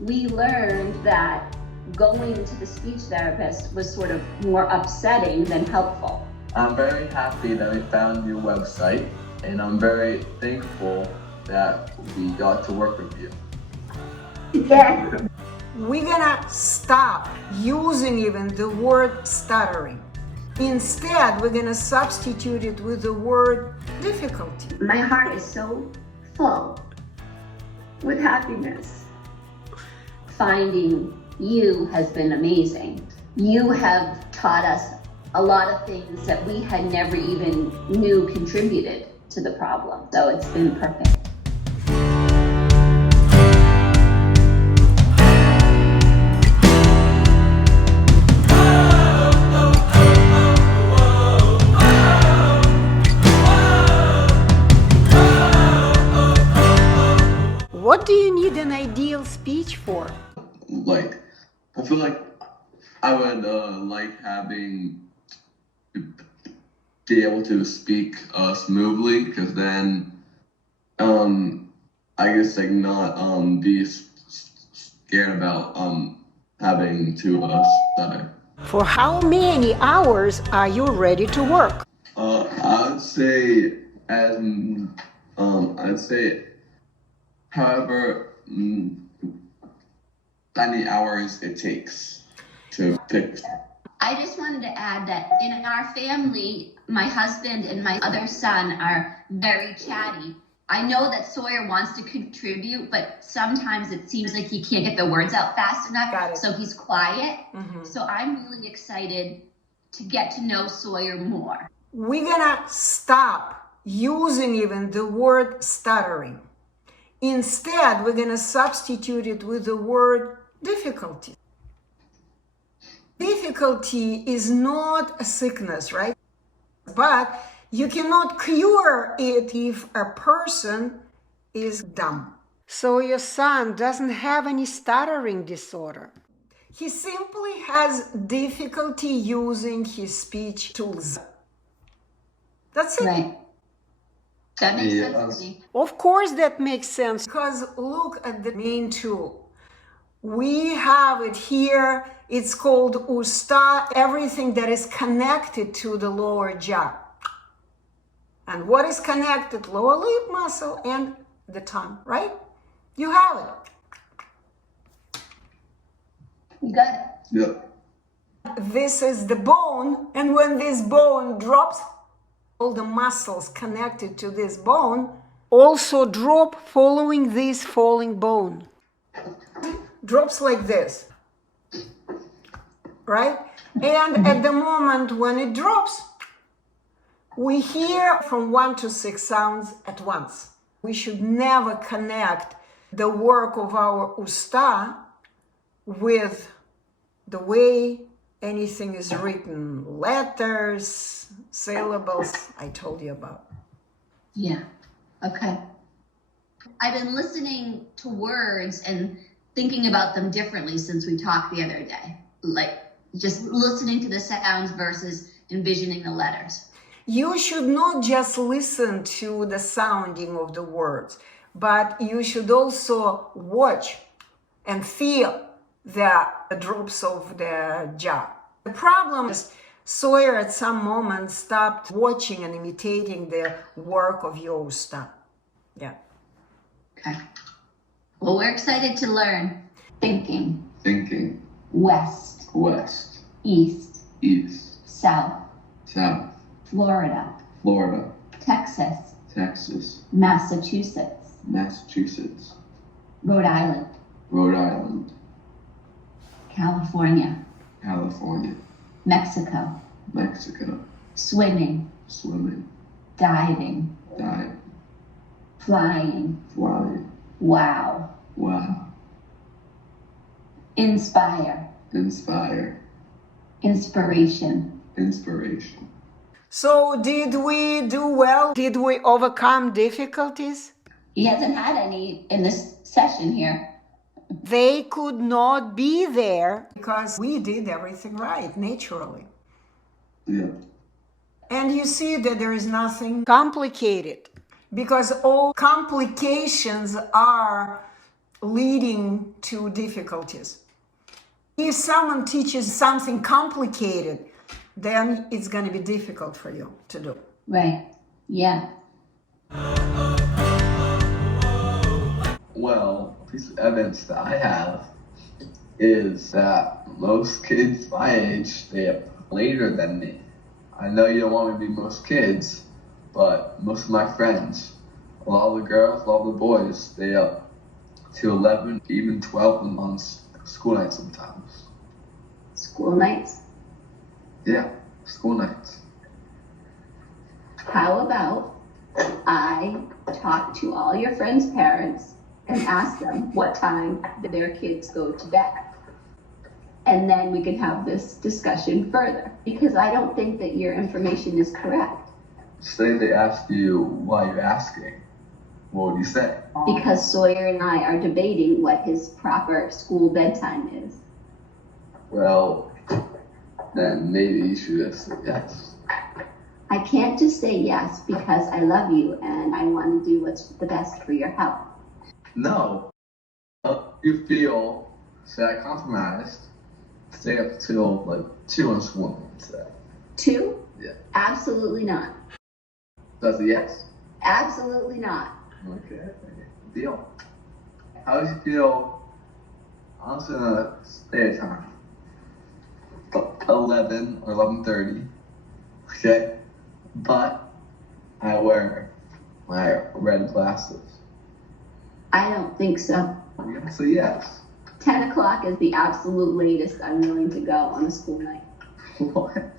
we learned that going to the speech therapist was sort of more upsetting than helpful. I'm very happy that we found your website, and I'm very thankful that we got to work with you. Yeah. We're gonna stop using even the word stuttering. Instead, we're gonna substitute it with the word difficulty. My heart is so full with happiness. Finding you has been amazing. You have taught us a lot of things that we had never even knew contributed to the problem. So it's been perfect. What do you need an ideal speech for? I feel like I would like having be able to speak smoothly, because then I guess like not be scared about having to stutter. For how many hours are you ready to work? I'd say I'd say however many hours it takes to fix. I just wanted to add that in our family, my husband and my other son are very chatty. I know that Sawyer wants to contribute, but sometimes it seems like he can't get the words out fast enough, so he's quiet. So I'm really excited to get to know Sawyer more. We're gonna stop using even the word stuttering. Instead, we're gonna substitute it with the word difficulty. Difficulty is not a sickness, right? But you cannot cure it if a person is dumb. So your son doesn't have any stuttering disorder. He simply has difficulty using his speech tools. That's it. Right. That makes sense to me. Of course that makes sense, because look at the main tool. We have it here. It's called usta, everything that is connected to the lower jaw. And what is connected? Lower lip muscle and the tongue, right? You have it. You got it. Yeah. This is the bone, and when this bone drops, all the muscles connected to this bone also drop following this falling bone. Drops like this, right? And at the moment when it drops, we hear from 1 to 6 sounds at once. We should never connect the work of our usta with the way anything is written, letters, syllables, I told you about. Yeah. Okay. I've been listening to words and thinking about them differently since we talked the other day. Like just listening to the sounds versus envisioning the letters. You should not just listen to the sounding of the words, but you should also watch and feel the drops of the jaw. The problem is Sawyer at some moment stopped watching and imitating the work of your usta. Yeah. Okay. Well, we're excited to learn. Thinking. Thinking. West. West. East. East. South. South. Florida. Florida. Texas. Texas. Massachusetts. Massachusetts. Rhode Island. Rhode Island. California. California. Mexico. Mexico. Swimming. Swimming. Diving. Diving. Flying. Flying. Wow. Wow. Inspire. Inspire. Inspiration. Inspiration. So did we do well? Did we overcome difficulties? He hasn't had any in this session here. They could not be there because we did everything right, naturally. Yeah. And you see that there is nothing complicated, because all complications are leading to difficulties. If someone teaches something complicated, then it's going to be difficult for you to do. Right. Yeah. Well, a piece of evidence that I have is that most kids my age stay up later than me. I know you don't want me to be most kids, but most of my friends, a lot of the girls, a lot of the boys stay up till 11, even 12 on school nights sometimes. School nights. Yeah, school nights. How about I talk to all your friends' parents and ask them what time their kids go to bed. And then we can have this discussion further, because I don't think that your information is correct. Say they ask you why you're asking, what would you say? Because Sawyer and I are debating what his proper school bedtime is. Well, then maybe you should just say yes. I can't just say yes because I love you and I want to do what's the best for your health. No. You feel, say I compromised, stay up till like 2 on school today. 2? Yeah. Absolutely not. That's a yes? Absolutely not. Okay, deal. How do you feel on stay at time? 11 or 11:30, okay? But I wear my red glasses. I don't think so. You gotta say yes. 10 o'clock is the absolute latest I'm willing to go on a school night. What?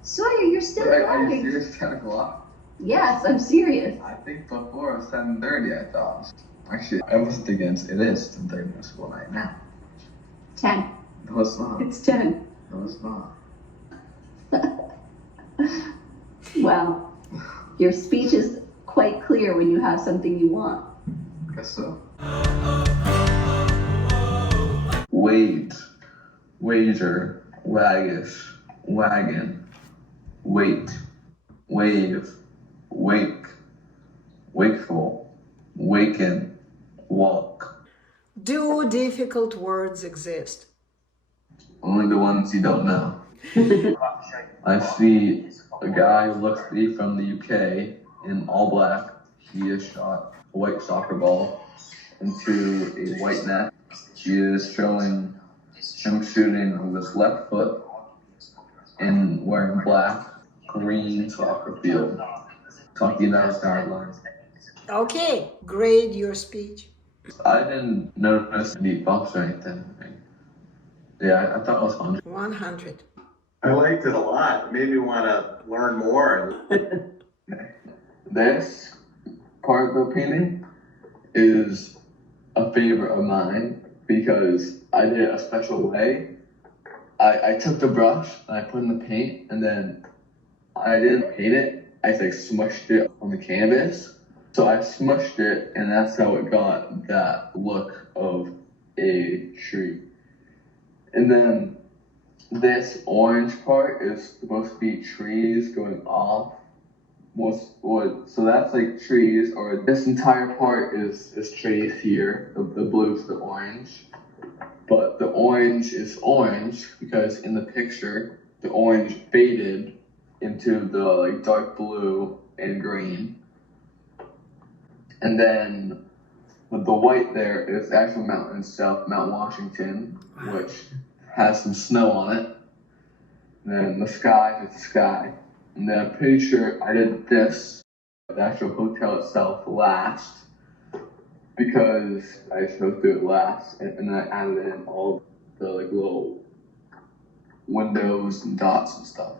Sawyer, you're still Are you going. serious? 10 o'clock? Yes, I'm serious. I think before it was 7:30, I thought. Actually, I wasn't against it. Is 10:30 on school night now. 10. No, it's not. It's 10. No, it's not. Well, your speech is quite clear when you have something you want. Guess so. Wade, wager, waggish, wagon, wait, wave, wake, wakeful, waken, walk. Do difficult words exist? Only the ones you don't know. I see a guy who looks to be from the UK in all black. He has shot a white soccer ball into a white net. He is showing him shooting with his left foot and wearing black, green soccer field. Talking about his guidelines. Okay, grade your speech. I didn't notice any bumps or anything. Yeah, I thought it was 100. 100. I liked it a lot. It made me want to learn more. This part of the painting is a favorite of mine because I did it a special way. I took the brush and I put in the paint, and then I didn't paint it. I like smushed it on the canvas. So I smushed it, and that's how it got that look of a tree. And then this orange part is supposed to be trees going off most wood. So that's like trees, or this entire part is trees here. The blue to the orange. But the orange is orange because in the picture, the orange faded into the like dark blue and green. And then with the white there is actual mountain itself, Mount Washington, which has some snow on it. And then the sky is the sky. And then I'm pretty sure I did this, the actual hotel itself, last, because I just go through it last, and then I added in all the like little windows and dots and stuff.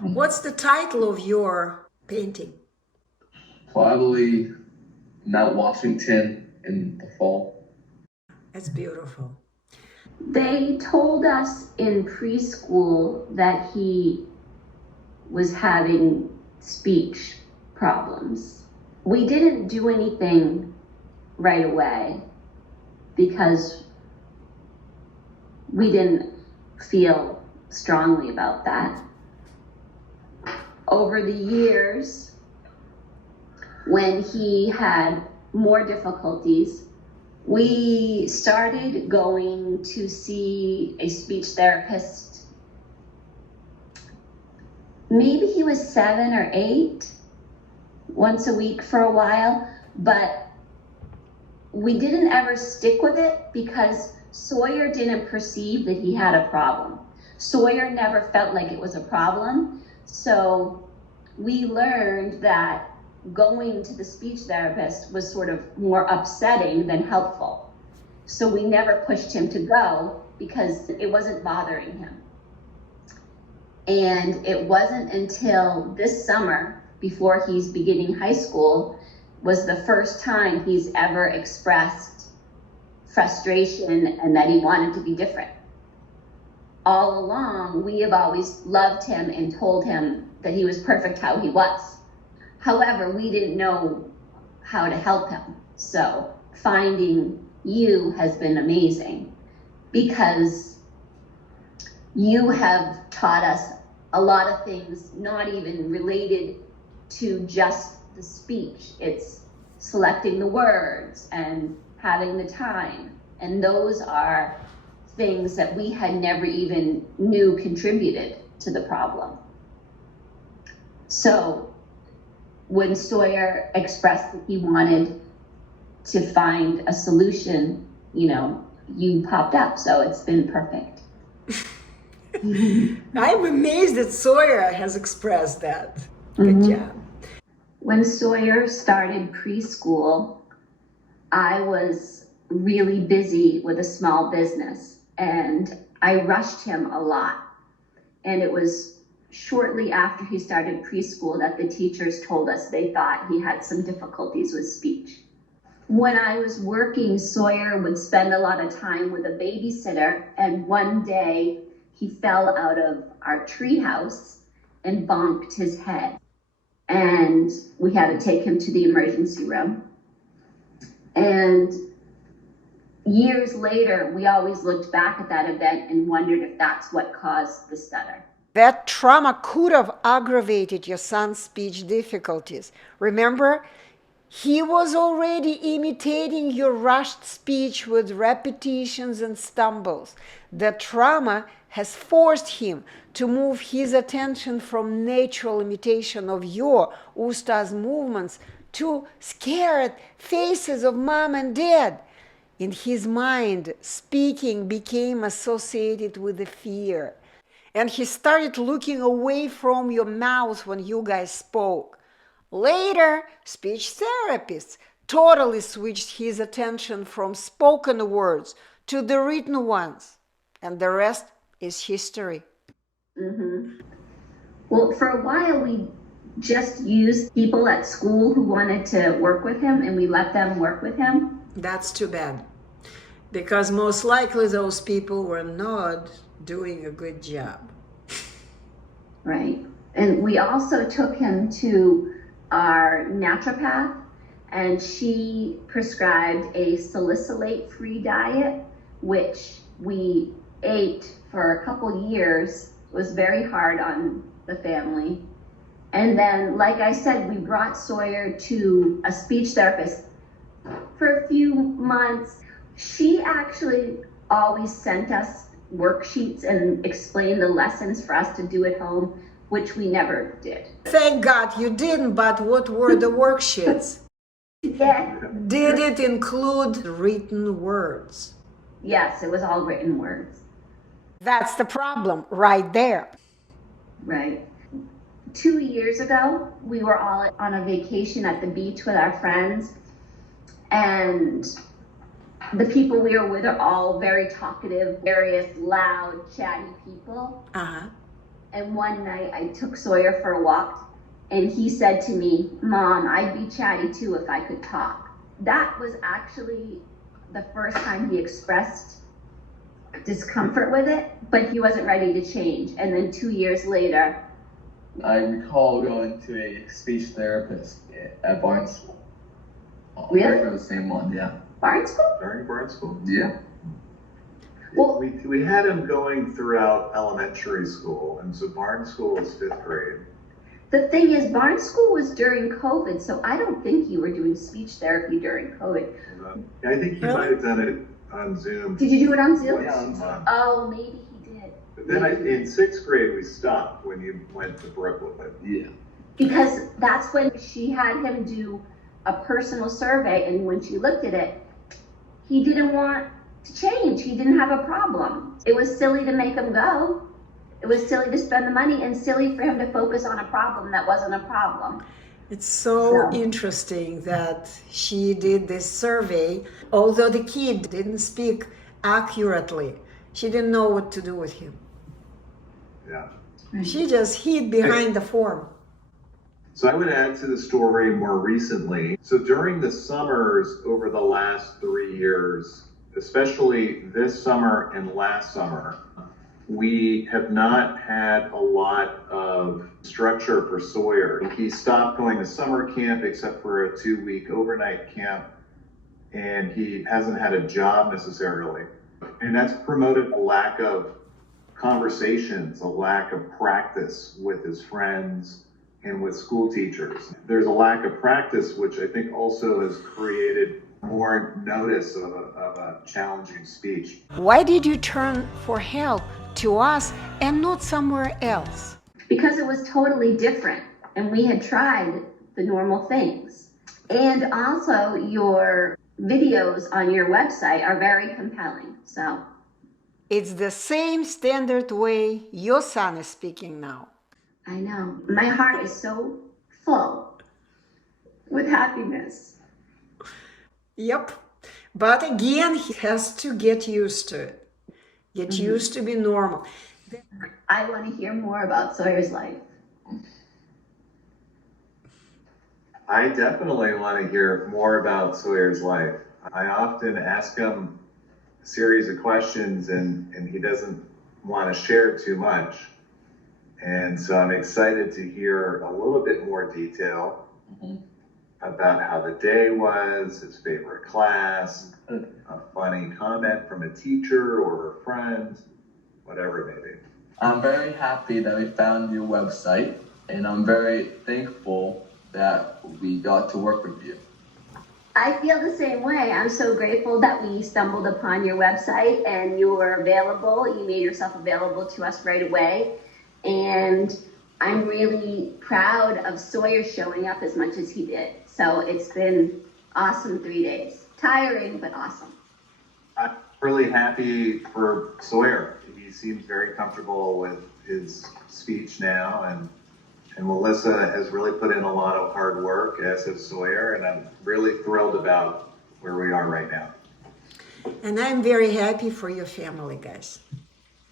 What's the title of your painting? Probably Mount Washington in the fall. That's beautiful. They told us in preschool that he was having speech problems. We didn't do anything right away because we didn't feel strongly about that. Over the years, when he had more difficulties, We started going to see a speech therapist. Maybe he was 7 or 8, once a week for a while, but we didn't ever stick with it because Sawyer didn't perceive that he had a problem. Sawyer never felt like it was a problem. So we learned that going to the speech therapist was sort of more upsetting than helpful. So we never pushed him to go because it wasn't bothering him. And it wasn't until this summer, before he's beginning high school, was the first time he's ever expressed frustration and that he wanted to be different. All along, we have always loved him and told him that he was perfect how he was. However, we didn't know how to help him. So finding you has been amazing because you have taught us a lot of things, not even related to just the speech. It's selecting the words and having the time. And those are things that we had never even knew contributed to the problem. So when Sawyer expressed that he wanted to find a solution, you popped up. So it's been perfect. I'm amazed that Sawyer has expressed that. Good job. When Sawyer started preschool, I was really busy with a small business and I rushed him a lot. And it was shortly after he started preschool that the teachers told us they thought he had some difficulties with speech. When I was working, Sawyer would spend a lot of time with a babysitter, and one day he fell out of our treehouse and bonked his head. And we had to take him to the emergency room. And years later, we always looked back at that event and wondered if that's what caused the stutter. That trauma could have aggravated your son's speech difficulties. Remember, he was already imitating your rushed speech with repetitions and stumbles. The trauma has forced him to move his attention from natural imitation of your Usta's movements to scared faces of mom and dad. In his mind, speaking became associated with the fear. And he started looking away from your mouth when you guys spoke. Later, speech therapists totally switched his attention from spoken words to the written ones. And the rest is history. Well, for a while, we just used people at school who wanted to work with him, and we let them work with him. That's too bad. Because most likely those people were not doing a good job. Right. And we also took him to our naturopath, and she prescribed a salicylate-free diet, which we ate for a couple years. It was very hard on the family. And then, like I said, we brought Sawyer to a speech therapist for a few months. She actually always sent us worksheets and explained the lessons for us to do at home, which we never did. Thank God you didn't, but what were the worksheets? Yeah. Did it include written words? Yes, it was all written words. That's the problem right there. Right. 2 years ago, we were all on a vacation at the beach with our friends, and the people we were with are all very talkative, various loud, chatty people. And one night I took Sawyer for a walk, and he said to me, "Mom, I'd be chatty too if I could talk." That was actually the first time he expressed discomfort with it, but he wasn't ready to change. And then 2 years later, I recall going to a speech therapist at Barnes School. Really? For the same one, yeah. Barnes School? During Barnes School? Yeah. Well, We had him going throughout elementary school, and so Barnes School is 5th grade. The thing is, Barnes School was during COVID, so I don't think you were doing speech therapy during COVID. I think he might have done it on Zoom. Did you do it on Zoom? Yeah, on Zoom. Oh, maybe he did. But then in sixth grade, we stopped when you went to Brooklyn. Yeah. Because that's when she had him do a personal survey, and when she looked at it, he didn't want to change. He didn't have a problem. It was silly to make him go. It was silly to spend the money and silly for him to focus on a problem that wasn't a problem. It's so interesting that she did this survey. Although the kid didn't speak accurately, she didn't know what to do with him. Yeah. She just hid behind the form. So I would add to the story more recently. So during the summers over the last 3 years, especially this summer and last summer, we have not had a lot of structure for Sawyer. He stopped going to summer camp except for a 2-week overnight camp, and he hasn't had a job necessarily. And that's promoted a lack of conversations, a lack of practice with his friends and with school teachers. There's a lack of practice, which I think also has created more notice of a challenging speech. Why did you turn for help to us and not somewhere else? Because it was totally different, and we had tried the normal things. And also, your videos on your website are very compelling. So It's the same standard way your son is speaking now. I know my heart is so full with happiness. Yep. But again, he has to get used to it. Get used to be normal. I want to hear more about Sawyer's life. I definitely want to hear more about Sawyer's life. I often ask him a series of questions and he doesn't want to share too much. And so I'm excited to hear a little bit more detail about how the day was, his favorite class, a funny comment from a teacher or a friend, whatever it may be. I'm very happy that we found your website, and I'm very thankful that we got to work with you. I feel the same way. I'm so grateful that we stumbled upon your website and you were available. You made yourself available to us right away. And I'm really proud of Sawyer showing up as much as he did. So it's been awesome 3 days. Tiring, but awesome. I'm really happy for Sawyer. He seems very comfortable with his speech now, and Melissa has really put in a lot of hard work, as has Sawyer, and I'm really thrilled about where we are right now. And I'm very happy for your family, guys.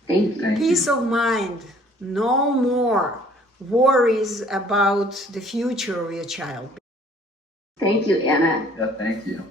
Thank you. Peace of mind. No more worries about the future of your child. Thank you, Anna. Yeah, thank you.